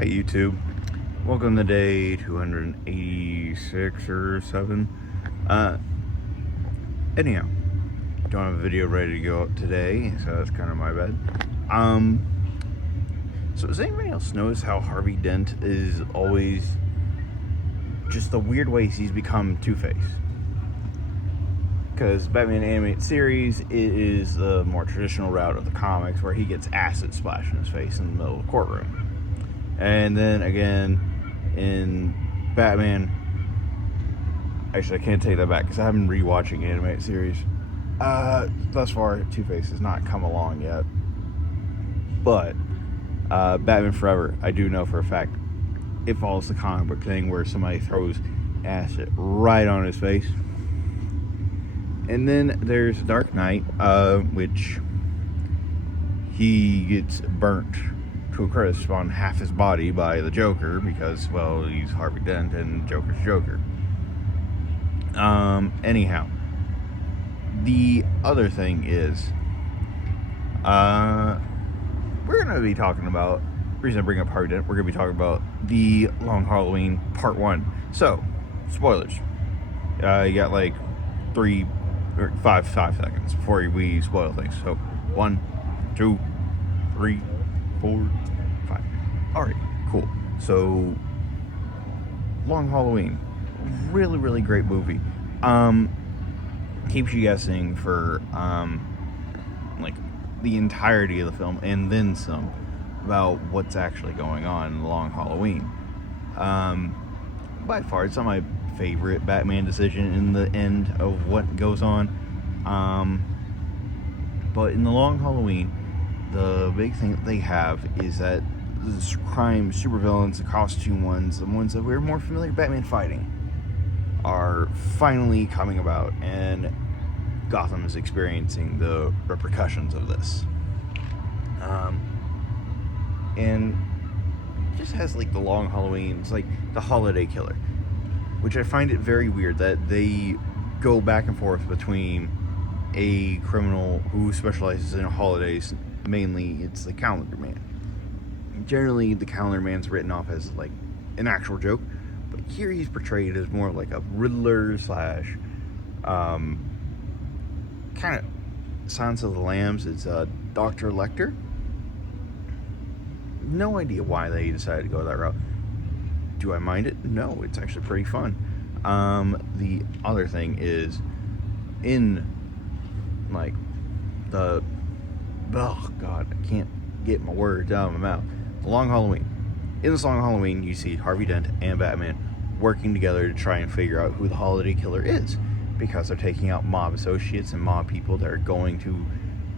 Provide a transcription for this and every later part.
Hi YouTube. Welcome to day 286 or 7. Anyhow, don't have a video ready to go up today, so that's kind of my bad. So does anybody else notice how Harvey Dent is always just the weird ways he's become Two-Face? Because Batman animated series is the more traditional route of the comics where he gets acid splashed in his face in the middle of the courtroom. And then again, in Batman, actually I can't take that back because I haven't been rewatching animated series. Thus far, Two-Face has not come along yet. But Batman Forever, I do know for a fact, it follows the comic book thing where somebody throws acid right on his face. And then there's Dark Knight, which he gets burnt to a crisp on half his body by the Joker because, well, he's Harvey Dent and Joker's Joker. Anyhow, the other thing is, we're going to be talking about, the reason I bring up Harvey Dent, we're going to be talking about The Long Halloween Part 1. So, spoilers. You got like 5 seconds before we spoil things. So 1, 2, 3, 4, 5. Alright, cool. So Long Halloween, really great movie. Keeps you guessing for like the entirety of the film and then some about what's actually going on in Long Halloween. By far, it's not my favorite Batman decision in the end of what goes on. But in the Long Halloween, the big thing that they have is that the crime supervillains, the costume ones, the ones that we're more familiar with Batman fighting, are finally coming about, and Gotham is experiencing the repercussions of this. And it just has like the Long Halloween, it's like the holiday killer, which I find it very weird that they go back and forth between a criminal who specializes in holidays. Mainly, it's the Calendar Man. Generally, the Calendar Man's written off as like an actual joke, but here he's portrayed as more like a Riddler slash kind of Silence of the Lambs. It's Dr. Lecter. No idea why they decided to go that route. Do I mind it? No, it's actually pretty fun. The other thing is, in like the, oh god, I can't get my words out of my mouth. The Long Halloween. In this Long Halloween, you see Harvey Dent and Batman working together to try and figure out who the holiday killer is, because they're taking out mob associates and mob people that are going to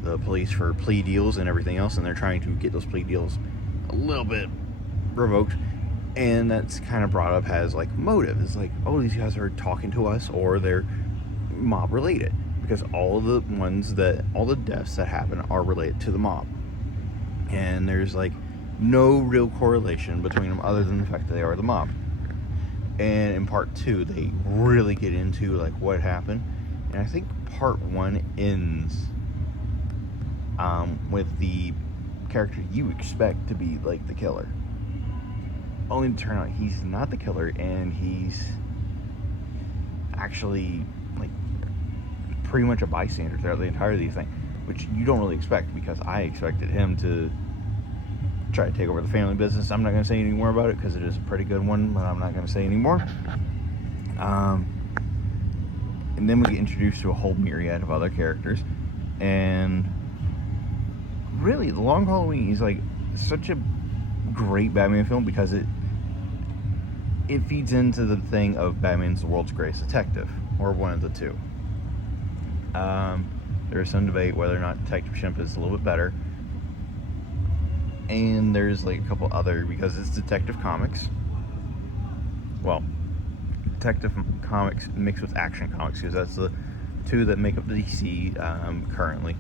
the police for plea deals and everything else, and they're trying to get those plea deals a little bit revoked. And that's kind of brought up as like motive. It's like, oh, these guys are talking to us, or they're mob related, because all the deaths that happen are related to the mob, and there's like no real correlation between them other than the fact that they are the mob. And in part 2, they really get into like what happened, and I think part 1 ends with the character you expect to be like the killer, only to turn out he's not the killer, and he's actually like pretty much a bystander throughout the entirety of the thing, which you don't really expect, because I expected him to try to take over the family business. I'm not going to say any more about it because it is a pretty good one, but I'm not going to say any more. And then we get introduced to a whole myriad of other characters, and really the Long Halloween is like such a great Batman film because it feeds into the thing of Batman's the world's greatest detective, or one of the two. There's some debate whether or not Detective Chimp is a little bit better, and there's like a couple other, because it's Detective Comics. Well, Detective Comics mixed with Action Comics, because that's the two that make up the DC currently.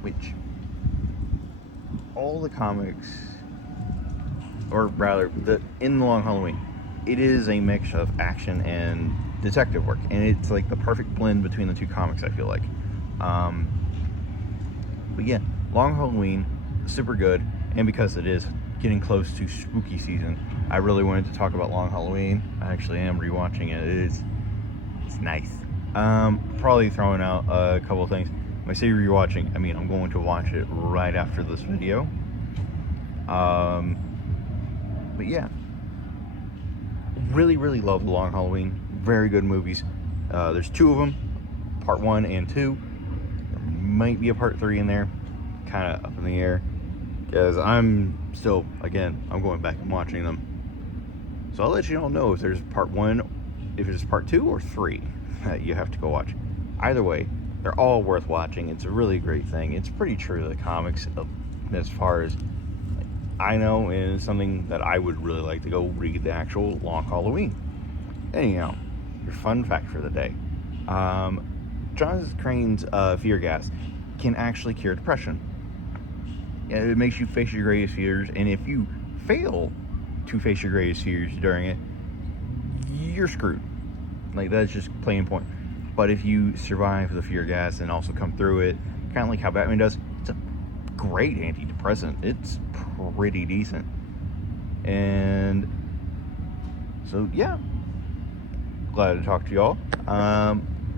Which all the comics, or rather, in the Long Halloween, it is a mix of action and detective work, and it's like the perfect blend between the two comics, I feel like. But yeah, Long Halloween, super good, and because it is getting close to spooky season, I really wanted to talk about Long Halloween. I actually am rewatching it. It's nice. Probably throwing out a couple of things. When I say rewatching, I mean I'm going to watch it right after this video. But yeah, really love The Long Halloween. Very good movies. There's 2 of them, part 1 and 2. There might be a part 3 in there, kind of up in the air, because I'm going back and watching them. So I'll let you all know if there's part 1, if it's part 2 or 3 that you have to go watch. Either way, they're all worth watching. It's a really great thing. It's pretty true to the comics as far as I know, and it's something that I would really like to go read the actual Long Halloween. Anyhow, your fun fact for the day. John Crane's fear gas can actually cure depression. It makes you face your greatest fears, and if you fail to face your greatest fears during it, you're screwed. Like, that's just plain point. But if you survive the fear gas and also come through it, kind of like how Batman does, it's a great antidepressant. It's pretty decent. And so yeah, glad to talk to y'all.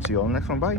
See y'all in the next one. Bye.